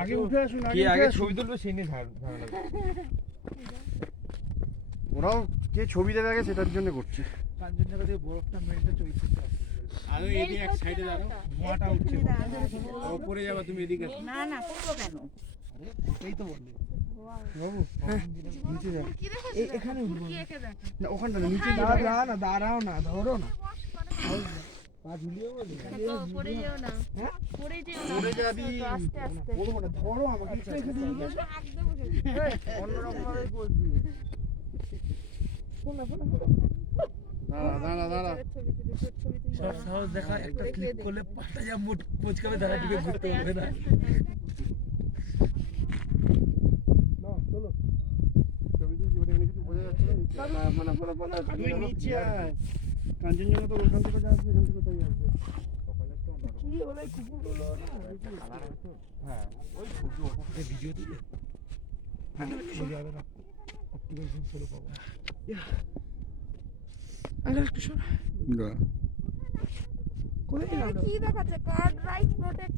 আগে উঠে আসুন, কে আগে ছবি তুলবে সেই নিয়ে ঝামেলা লাগবে। ওরাও কে ছবি দেবে আগে সেটার জন্য করছে। কাঞ্চনজঙ্ঘা থেকে বরফটা মেলতে চলছে। আরে এদিকে এক সাইডে দাঁড়াও, ধোঁয়াটা উঠছে, ওপরে যাবা তুমি এদিকে। না না করবো কেন? এই তো বললে বাবু নিচে যাও। এখানে উঠবো না ওখানটা না, নিচে গিয়ে দাঁড়াও না, দাঁড়াও না, ধরো না। পা ঝুলিয়ে বলে পড়ে যেও না, হ্যাঁ? পড়ে যেও না, পড়ে যাবি। আস্তে আস্তে। বলবো না, ধরো আমাকে একটু এখানে নিয়ে এসো। অন্যরকম ভাবে বলবি। দাঁড়া দাঁড়া দাঁড়া। সব সাহস দেখা, একটা ক্লিক করলে পাটা যা মুচকাবে, দাঁড়া দিকে ঘুরতে হবে না। ছবি তুলছি, ওটা এখানে কিছু বোঝা যাচ্ছে না। তুই নিচে আয়। কাঞ্চনজঙ্ঘা তো ওখান থেকে আসবে, এখান থেকে তাই আসবে। কি হলো এই কুকুরগুলো না? হ্যাঁ ওই ছবি ওপর থেকে ভিডিও দিলে যাবে না, অক্টোবর ষোলো পাবো। আরে একটু সর। কোথায় গেল? কি দেখাচ্ছে? Card right protect